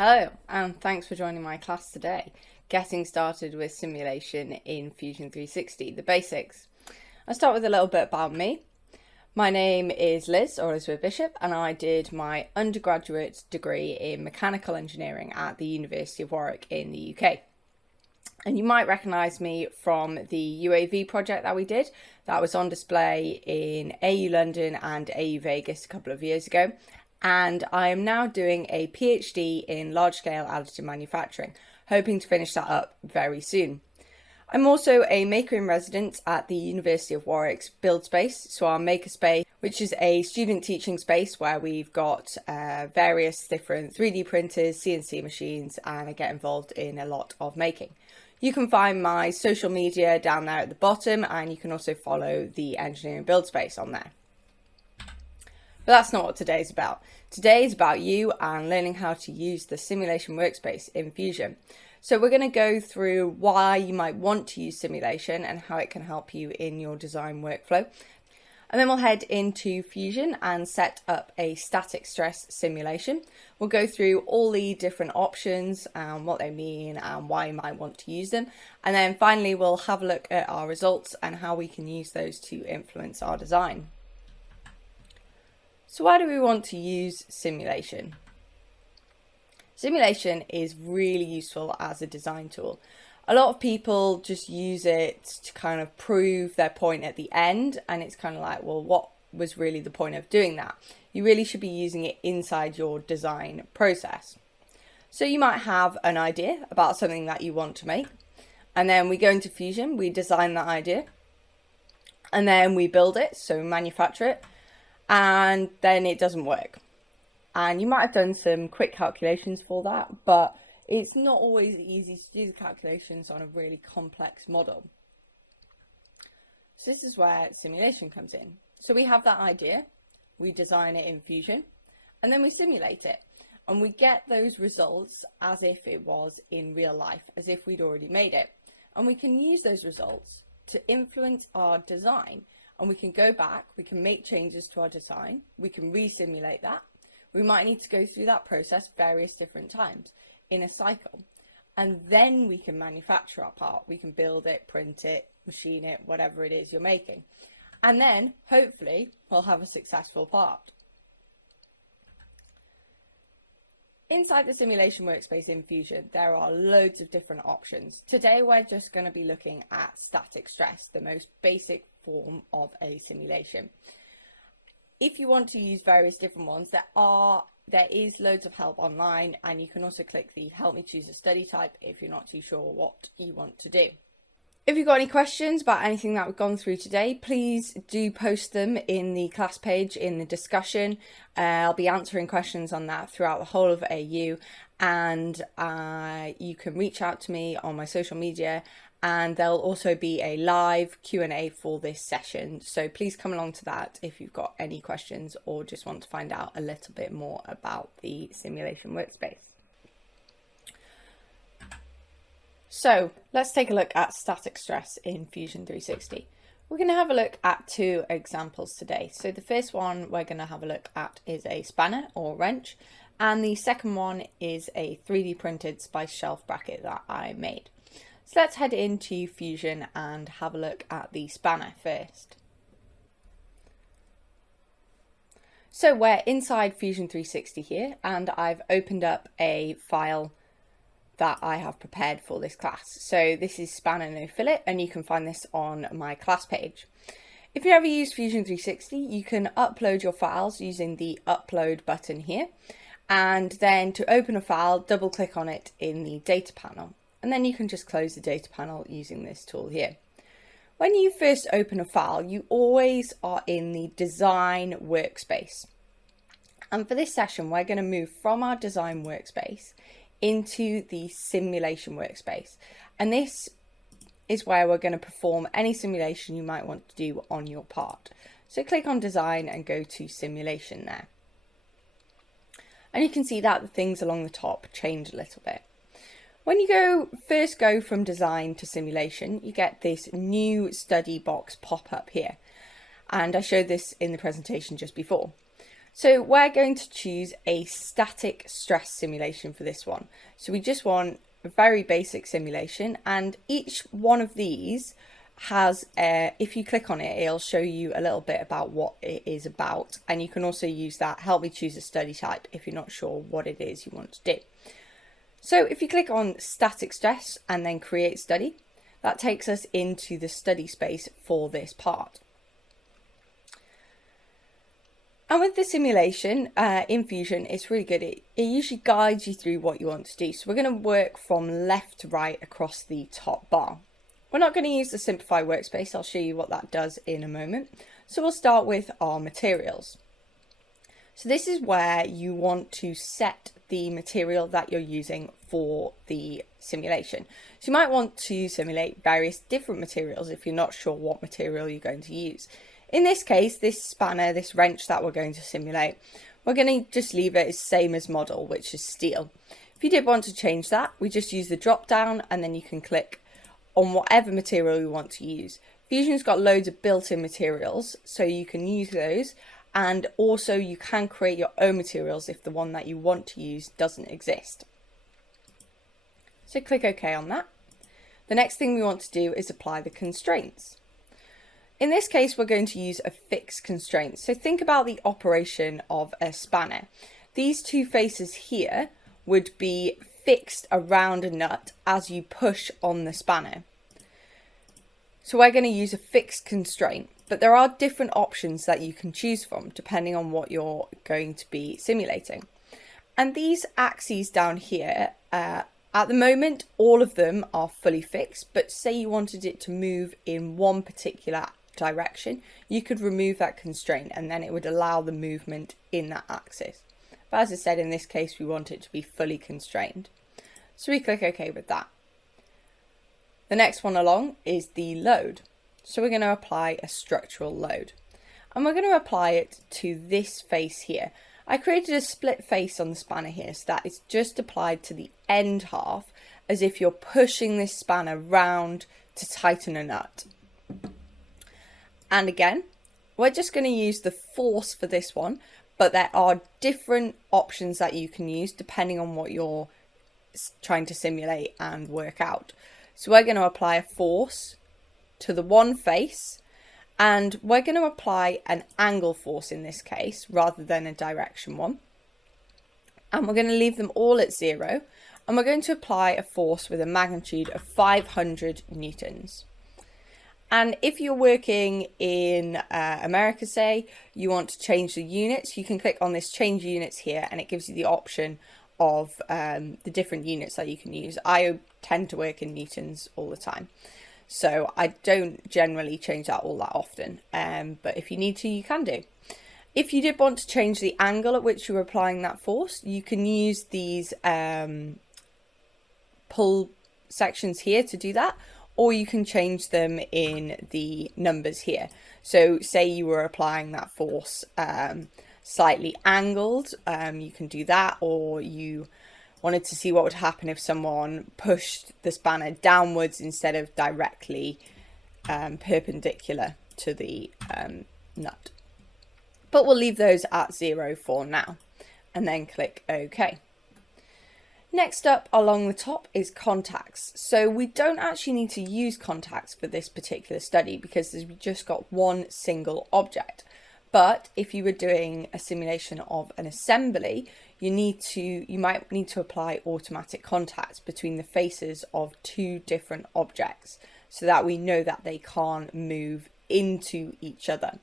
Hello, and thanks for joining my class today, getting started with simulation in Fusion 360, the basics. I'll start with a little bit about me. My name is Liz, or Elizabeth Bishop, and I did my undergraduate degree in mechanical engineering at the University of Warwick in the UK. And you might recognise me from the UAV project that we did, that was on display in AU London and AU Vegas a couple of years ago. And I am now doing a PhD in large-scale additive manufacturing, hoping to finish that up very soon. I'm also a maker in residence at the University of Warwick's Build Space, so our Makerspace, which is a student teaching space where we've got various different 3D printers, CNC machines, and I get involved in a lot of making. You can find my social media down there at the bottom, and you can also follow the Engineering Build Space on there. But that's not what today's about. Today is about you and learning how to use the simulation workspace in Fusion. So we're going to go through why you might want to use simulation and how it can help you in your design workflow. And then we'll head into Fusion and set up a static stress simulation. We'll go through all the different options and what they mean and why you might want to use them. And then finally, we'll have a look at our results and how we can use those to influence our design. So why do we want to use simulation? Simulation is really useful as a design tool. A lot of people just use it to kind of prove their point at the end, and it's kind of like, well, what was really the point of doing that? You really should be using it inside your design process. So you might have an idea about something that you want to make, and then we go into Fusion, we design that idea, and then we build it, so manufacture it, and then it doesn't work. And you might have done some quick calculations for that, but it's not always easy to do the calculations on a really complex model. So this is where simulation comes in. So we have that idea, we design it in Fusion, and then we simulate it. And we get those results as if it was in real life, as if we'd already made it. And we can use those results to influence our design. And we can go back, we can make changes to our design, we can re-simulate that. We might need to go through that process various different times in a cycle. And then we can manufacture our part. We can build it, print it, machine it, whatever it is you're making. And then, hopefully, we'll have a successful part. Inside the simulation workspace in Fusion, there are loads of different options. Today, we're just going to be looking at static stress, the most basic form of a simulation. If you want to use various different ones, there is loads of help online, and you can also click the help me choose a study type if you're not too sure what you want to do. If you've got any questions about anything that we've gone through today, please do post them in the class page in the discussion. I'll be answering questions on that throughout the whole of AU, and you can reach out to me on my social media, and there'll also be a live Q&A for this session. So please come along to that if you've got any questions or just want to find out a little bit more about the simulation workspace. So let's take a look at static stress in Fusion 360. We're going to have a look at two examples today. So the first one we're going to have a look at is a spanner or wrench, and the second one is a 3D printed spice shelf bracket that I made. So let's head into Fusion and have a look at the spanner first. So we're inside Fusion 360 here, and I've opened up a file that I have prepared for this class. So this is spanner no fillet, and you can find this on my class page. If you ever use Fusion 360, you can upload your files using the upload button here, and then to open a file, double click on it in the data panel, and then you can just close the data panel using this tool here. When you first open a file, you always are in the design workspace. And for this session, we're going to move from our design workspace into the simulation workspace, and this is where we're going to perform any simulation you might want to do on your part. So click on design and go to simulation there, and you can see that the things along the top change a little bit. When you first go from design to simulation, you get this new study box pop up here, and I showed this in the presentation just before. So we're going to choose a static stress simulation for this one. So we just want a very basic simulation, and each one of these has, if you click on it, it'll show you a little bit about what it is about, and you can also use that help me choose a study type if you're not sure what it is you want to do. So if you click on static stress and then create study, that takes us into the study space for this part. And with the simulation in Fusion, it's really good. It usually guides you through what you want to do. So we're going to work from left to right across the top bar. We're not going to use the simplify workspace. I'll show you what that does in a moment. So we'll start with our materials. So this is where you want to set the material that you're using for the simulation. So you might want to simulate various different materials if you're not sure what material you're going to use. In this case, this spanner, this wrench that we're going to simulate, we're going to just leave it as same as model, which is steel. If you did want to change that, we just use the drop down and then you can click on whatever material you want to use. Fusion's got loads of built-in materials, so you can use those, and also you can create your own materials if the one that you want to use doesn't exist. So click OK on that. The next thing we want to do is apply the constraints. In this case, we're going to use a fixed constraint. So think about the operation of a spanner. These two faces here would be fixed around a nut as you push on the spanner. So we're going to use a fixed constraint, but there are different options that you can choose from depending on what you're going to be simulating. And these axes down here, at the moment, all of them are fully fixed, but say you wanted it to move in one particular direction, you could remove that constraint and then it would allow the movement in that axis. But as I said, in this case, we want it to be fully constrained. So we click OK with that. The next one along is the load. So we're going to apply a structural load. And we're going to apply it to this face here. I created a split face on the spanner here, so that it's just applied to the end half, as if you're pushing this spanner round to tighten a nut. And again, we're just going to use the force for this one, but there are different options that you can use depending on what you're trying to simulate and work out. So we're going to apply a force to the one face, and we're going to apply an angle force in this case rather than a direction one. And we're going to leave them all at 0, and we're going to apply a force with a magnitude of 500 newtons. And if you're working in America, say, you want to change the units, you can click on this change units here and it gives you the option of the different units that you can use. I tend to work in newtons all the time, so I don't generally change that all that often, but if you need to, you can do. If you did want to change the angle at which you're applying that force, you can use these pull sections here to do that, or you can change them in the numbers here. So say you were applying that force slightly angled, you can do that, or you wanted to see what would happen if someone pushed the spanner downwards instead of directly perpendicular to the nut. But we'll leave those at 0 for now, and then click OK. Next up along the top is contacts. So we don't actually need to use contacts for this particular study because we've just got one single object. But if you were doing a simulation of an assembly, you might need to apply automatic contacts between the faces of two different objects so that we know that they can't move into each other.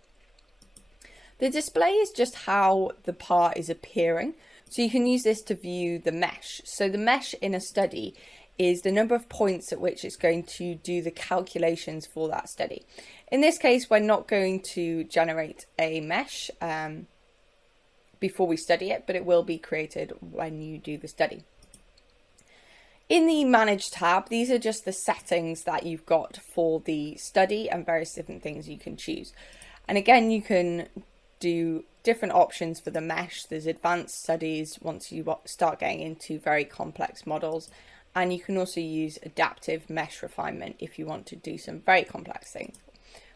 The display is just how the part is appearing. So you can use this to view the mesh. So the mesh in a study is the number of points at which it's going to do the calculations for that study. In this case, we're not going to generate a mesh before we study it, but it will be created when you do the study. In the Manage tab, these are just the settings that you've got for the study and various different things you can choose. And again, you can do different options for the mesh. There's advanced studies once you start getting into very complex models, and you can also use adaptive mesh refinement if you want to do some very complex things.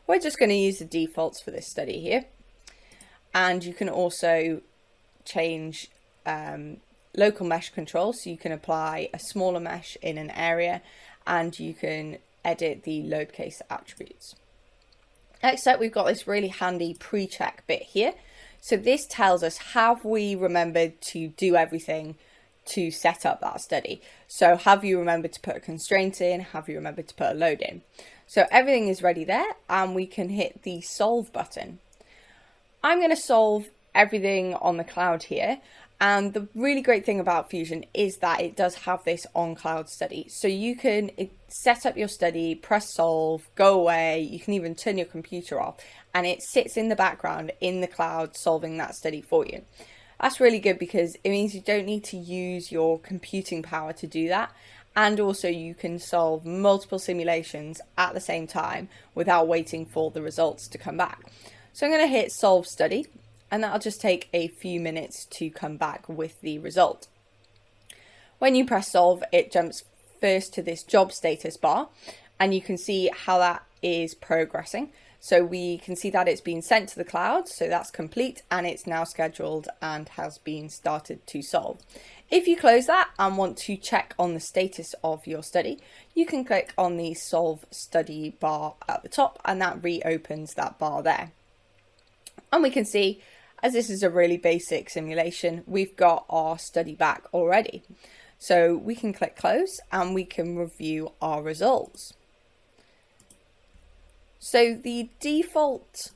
We're just going to use the defaults for this study here, and you can also change local mesh control, so you can apply a smaller mesh in an area, and you can edit the load case attributes. Next up, we've got this really handy pre-check bit here. So this tells us, have we remembered to do everything to set up that study? So have you remembered to put a constraint in? Have you remembered to put a load in? So everything is ready there, and we can hit the solve button. I'm going to solve everything on the cloud here. And the really great thing about Fusion is that it does have this on-cloud study. So you can set up your study, press solve, go away. You can even turn your computer off, and it sits in the background in the cloud solving that study for you. That's really good because it means you don't need to use your computing power to do that. And also you can solve multiple simulations at the same time without waiting for the results to come back. So I'm going to hit solve study, and that'll just take a few minutes to come back with the result. When you press solve, it jumps first to this job status bar, and you can see how that is progressing. So we can see that it's been sent to the cloud, so that's complete, and it's now scheduled and has been started to solve. If you close that and want to check on the status of your study, you can click on the solve study bar at the top, and that reopens that bar there. And we can see, as this is a really basic simulation, we've got our study back already. So we can click close and we can review our results. So the default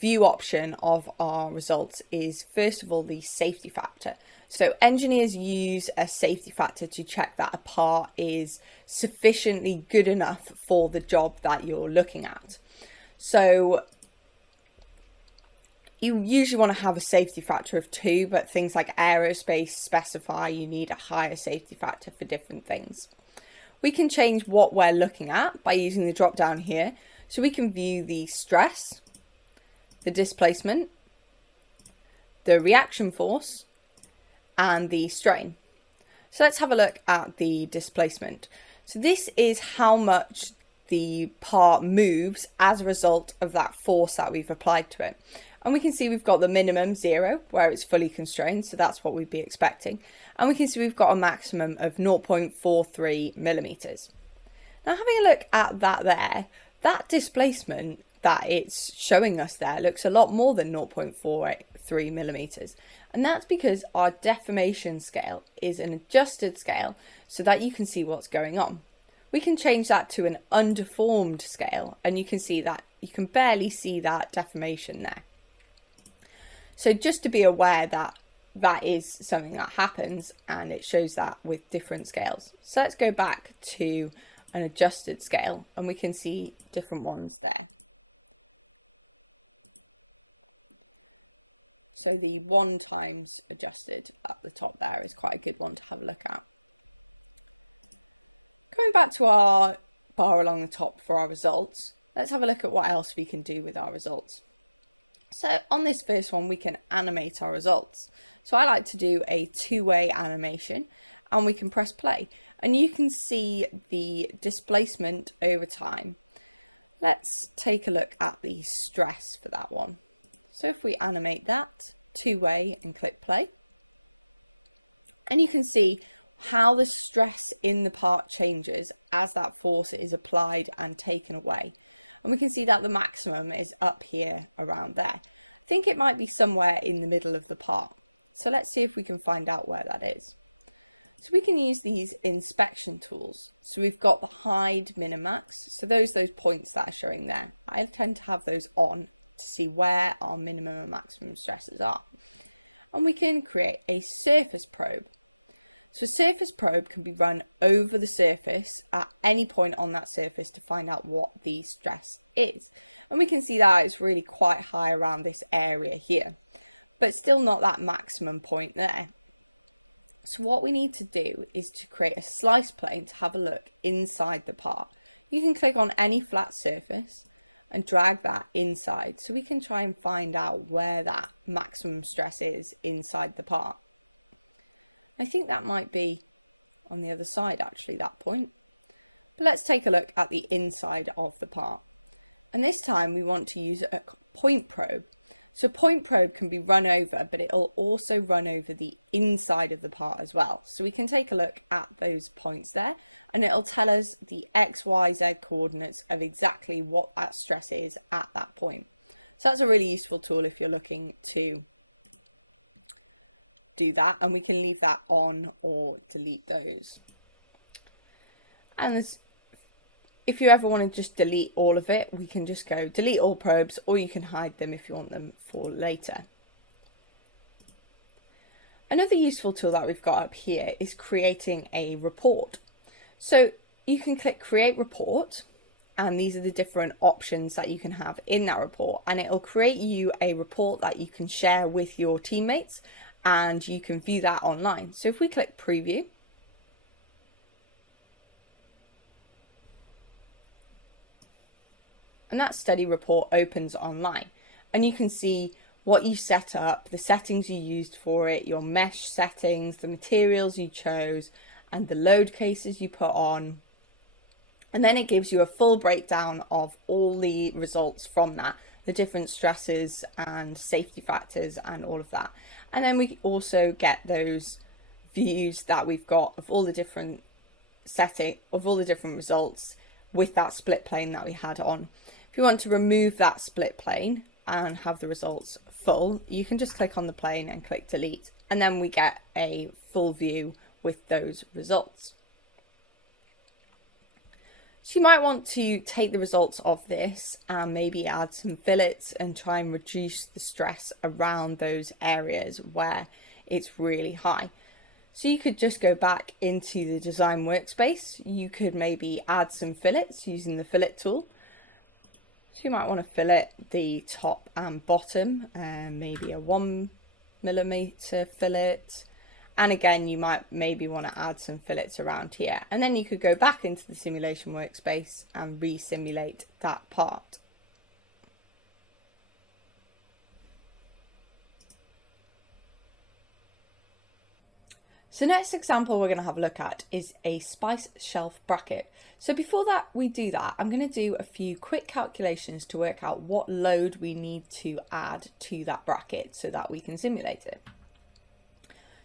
view option of our results is, first of all, the safety factor. So engineers use a safety factor to check that a part is sufficiently good enough for the job that you're looking at. So you usually want to have a safety factor of 2, but things like aerospace specify you need a higher safety factor for different things. We can change what we're looking at by using the drop down here. So we can view the stress, the displacement, the reaction force, and the strain. So let's have a look at the displacement. So this is how much the part moves as a result of that force that we've applied to it. And we can see we've got the minimum 0 where it's fully constrained, so that's what we'd be expecting. And we can see we've got a maximum of 0.43 millimeters. Now having a look at that there, that displacement that it's showing us there looks a lot more than 0.43 millimeters. And that's because our deformation scale is an adjusted scale so that you can see what's going on. We can change that to an undeformed scale, and you can see that you can barely see that deformation there. So just to be aware that that is something that happens, and it shows that with different scales. So let's go back to an adjusted scale, and we can see different ones there. So the 1 times adjusted at the top there is quite a good one to have a look at. Going back to our bar along the top for our results, let's have a look at what else we can do with our results. So on this first one, we can animate our results. So I like to do a 2-way animation, and we can press play. And you can see the displacement over time. Let's take a look at the stress for that one. So if we animate that 2-way and click play, and you can see how the stress in the part changes as that force is applied and taken away. And we can see that the maximum is up here around there. I think it might be somewhere in the middle of the part. So let's see if we can find out where that is. So we can use these inspection tools. So we've got the hide, min and max. So those points that are showing there. I tend to have those on to see where our minimum and maximum stresses are. And we can create a surface probe. So a surface probe can be run over the surface at any point on that surface to find out what the stress is. And we can see that it's really quite high around this area here, but still not that maximum point there. So what we need to do is to create a slice plane to have a look inside the part. You can click on any flat surface and drag that inside, so we can try and find out where that maximum stress is inside the part. I think that might be on the other side actually, that point. But let's take a look at the inside of the part. And this time we want to use point probe. So a point probe can be run over, but it'll also run over the inside of the part as well. So we can take a look at those points there, and it'll tell us the X, Y, Z coordinates of exactly what that stress is at that point. So that's a really useful tool if you're looking to do that, and we can leave that on or delete those. And if you ever want to just delete all of it, we can just go delete all probes, or you can hide them if you want them for later. Another useful tool that we've got up here is creating a report. So you can click create report, and these are the different options that you can have in that report, and it'll create you a report that you can share with your teammates, and you can view that online. So if we click preview, and that study report opens online, and you can see what you set up, the settings you used for it, your mesh settings, the materials you chose, and the load cases you put on. And then it gives you a full breakdown of all the results from that, the different stresses and safety factors and all of that. And then we also get those views that we've got of all the different results with that split plane that we had on. If you want to remove that split plane and have the results full, you can just click on the plane and click delete, and then we get a full view with those results. So you might want to take the results of this and maybe add some fillets and try and reduce the stress around those areas where it's really high. So you could just go back into the design workspace. You could maybe add some fillets using the fillet tool. So you might want to fillet the top and bottom, maybe a 1mm fillet. And again, you might maybe want to add some fillets around here. And then you could go back into the simulation workspace and re-simulate that part. So next example we're going to have a look at is a spice shelf bracket. So before that we do that, I'm going to do a few quick calculations to work out what load we need to add to that bracket so that we can simulate it.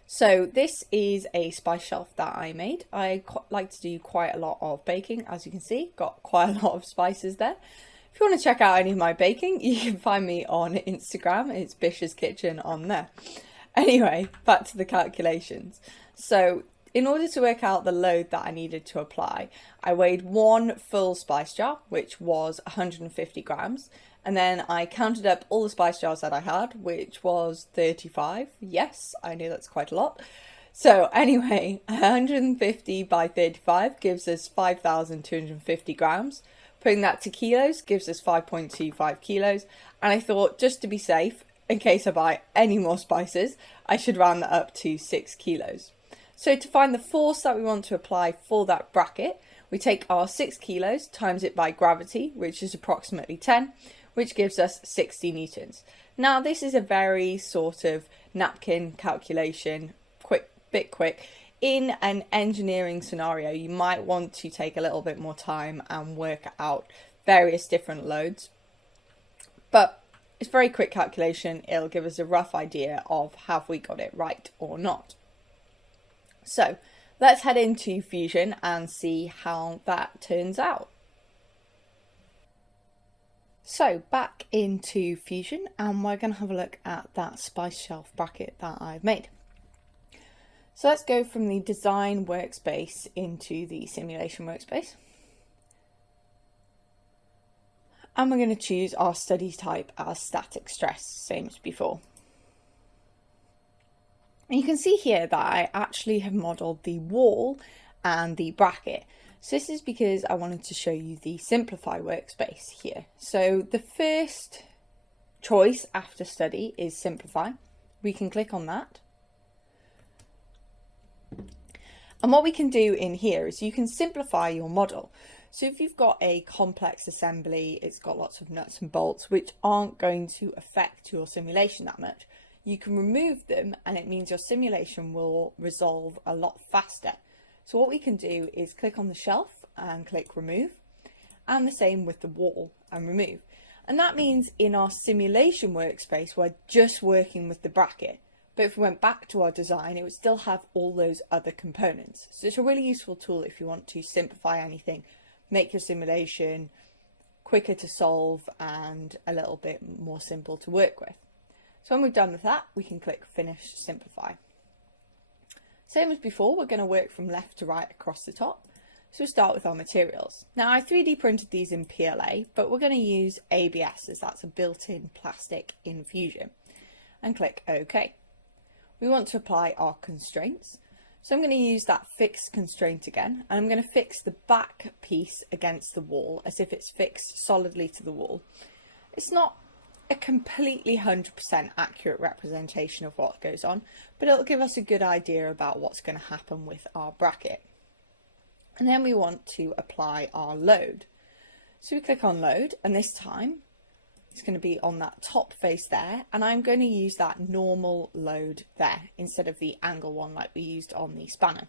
So this is a spice shelf that I made. I like to do quite a lot of baking, as you can see, got quite a lot of spices there. If you want to check out any of my baking, you can find me on Instagram. It's Bish's Kitchen on there. Anyway, back to the calculations. So in order to work out the load that I needed to apply, I weighed one full spice jar, which was 150 grams. And then I counted up all the spice jars that I had, which was 35. Yes, I knew that's quite a lot. So anyway, 150 by 35 gives us 5,250 grams. Putting that to kilos gives us 5.25 kilos. And I thought, just to be safe, in case I buy any more spices, I should round that up to 6 kilos. So to find the force that we want to apply for that bracket, we take our 6 kilos, times it by gravity, which is approximately 10, which gives us 60 newtons. Now this is a very sort of napkin calculation, bit quick. In an engineering scenario, you might want to take a little bit more time and work out various different loads. But it's a very quick calculation. It'll give us a rough idea of have we got it right or not. So let's head into Fusion and see how that turns out. So back into Fusion, and we're going to have a look at that spice shelf bracket that I've made. So let's go from the design workspace into the simulation workspace. And we're going to choose our study type as static stress, same as before. And you can see here that I actually have modelled the wall and the bracket. So this is because I wanted to show you the simplify workspace here. So the first choice after study is simplify. We can click on that. And what we can do in here is you can simplify your model. So if you've got a complex assembly, it's got lots of nuts and bolts which aren't going to affect your simulation that much, you can remove them and it means your simulation will resolve a lot faster. So what we can do is click on the shelf and click remove, and the same with the wall and remove. And that means in our simulation workspace, we're just working with the bracket. But if we went back to our design, it would still have all those other components. So it's a really useful tool if you want to simplify anything, make your simulation quicker to solve and a little bit more simple to work with. So when we've done with that, we can click Finish Simplify. Same as before, we're going to work from left to right across the top. So we'll start with our materials. Now I 3D printed these in PLA, but we're going to use ABS as that's a built-in plastic in Fusion. And click OK. We want to apply our constraints. So I'm going to use that fixed constraint again, and I'm going to fix the back piece against the wall as if it's fixed solidly to the wall. It's not a completely 100% accurate representation of what goes on, but it'll give us a good idea about what's going to happen with our bracket. And then we want to apply our load. So we click on load, and this time it's going to be on that top face there, and I'm going to use that normal load there instead of the angle one like we used on the spanner.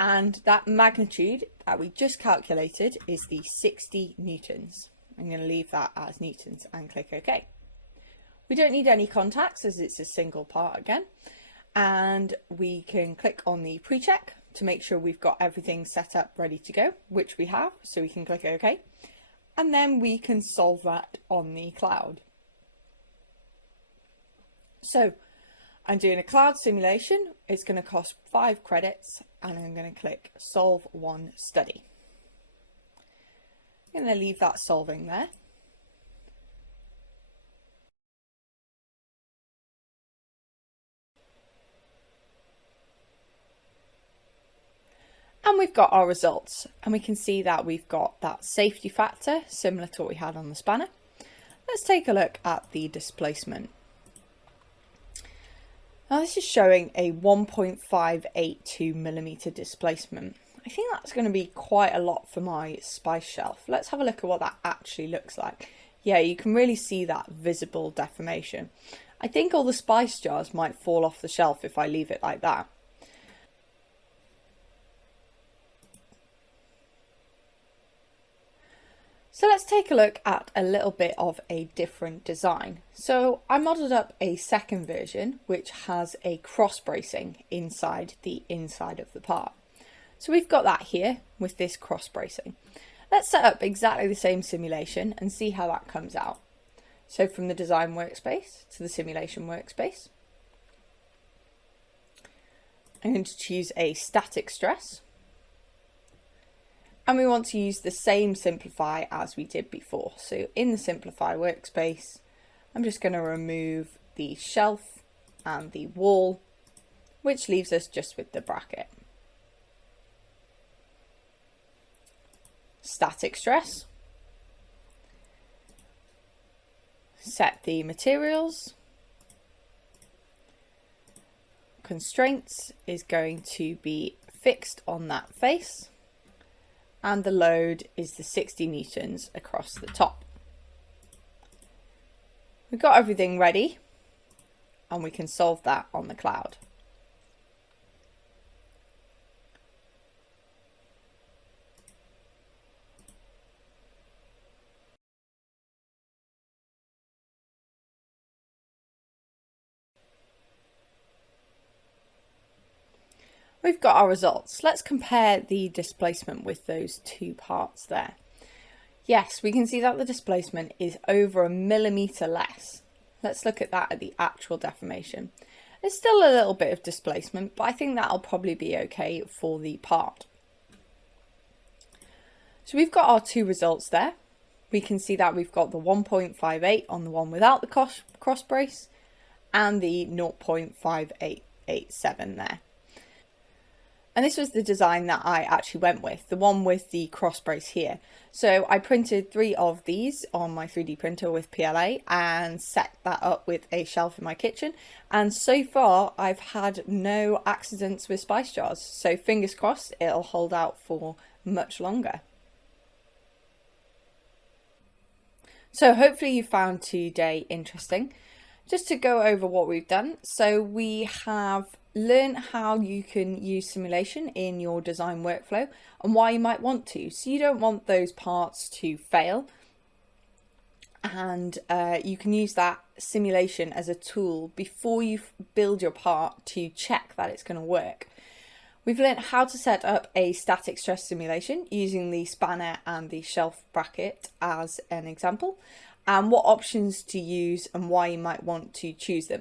And that magnitude that we just calculated is the 60 newtons. I'm going to leave that as newtons and click OK. We don't need any contacts as it's a single part again, and we can click on the pre-check to make sure we've got everything set up ready to go, which we have, so we can click OK. And then we can solve that on the cloud. So I'm doing a cloud simulation. It's going to cost 5 credits, and I'm going to click Solve One Study. I'm going to leave that solving there. And we've got our results, and we can see that we've got that safety factor similar to what we had on the spanner. Let's take a look at the displacement. Now this is showing a 1.582 millimeter displacement. I think that's going to be quite a lot for my spice shelf. Let's have a look at what that actually looks like. Yeah, you can really see that visible deformation. I think all the spice jars might fall off the shelf if I leave it like that. So let's take a look at a little bit of a different design. So I modelled up a second version which has a cross bracing inside the inside of the part. So we've got that here with this cross bracing. Let's set up exactly the same simulation and see how that comes out. So from the design workspace to the simulation workspace, I'm going to choose a static stress. And we want to use the same simplify as we did before. So in the simplify workspace, I'm just going to remove the shelf and the wall, which leaves us just with the bracket. Static stress. Set the materials. Constraints is going to be fixed on that face. And the load is the 60 newtons across the top. We've got everything ready, and we can solve that on the cloud. We've got our results. Let's compare the displacement with those two parts there. Yes, we can see that the displacement is over 1 millimeter less. Let's look at that at the actual deformation. There's still a little bit of displacement, but I think that'll probably be okay for the part. So we've got our two results there. We can see that we've got the 1.58 on the one without the cross brace and the 0.5887 there. And this was the design that I actually went with, the one with the cross brace here. So I printed 3 of these on my 3D printer with PLA and set that up with a shelf in my kitchen. And so far I've had no accidents with spice jars. So fingers crossed it'll hold out for much longer. So hopefully you found today interesting. Just to go over what we've done. So we have learn how you can use simulation in your design workflow and why you might want to. So you don't want those parts to fail. and you can use that simulation as a tool before you build your part to check that it's going to work. We've learned how to set up a static stress simulation using the spanner and the shelf bracket as an example, and what options to use and why you might want to choose them.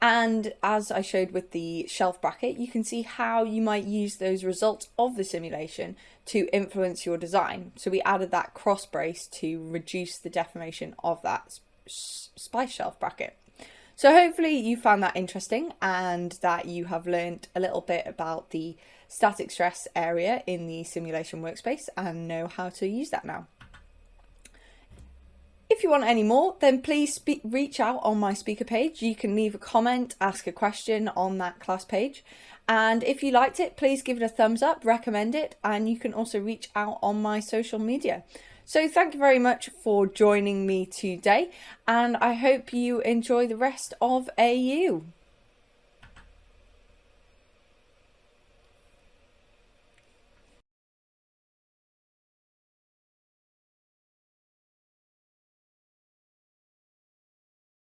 And as I showed with the shelf bracket, you can see how you might use those results of the simulation to influence your design. So we added that cross brace to reduce the deformation of that splice shelf bracket. So hopefully you found that interesting and that you have learned a little bit about the static stress area in the simulation workspace and know how to use that now. If you want any more, then please reach out on my speaker page. You can leave a comment, ask a question on that class page. And if you liked it, please give it a thumbs up, recommend it, and you can also reach out on my social media. So thank you very much for joining me today, and I hope you enjoy the rest of AU.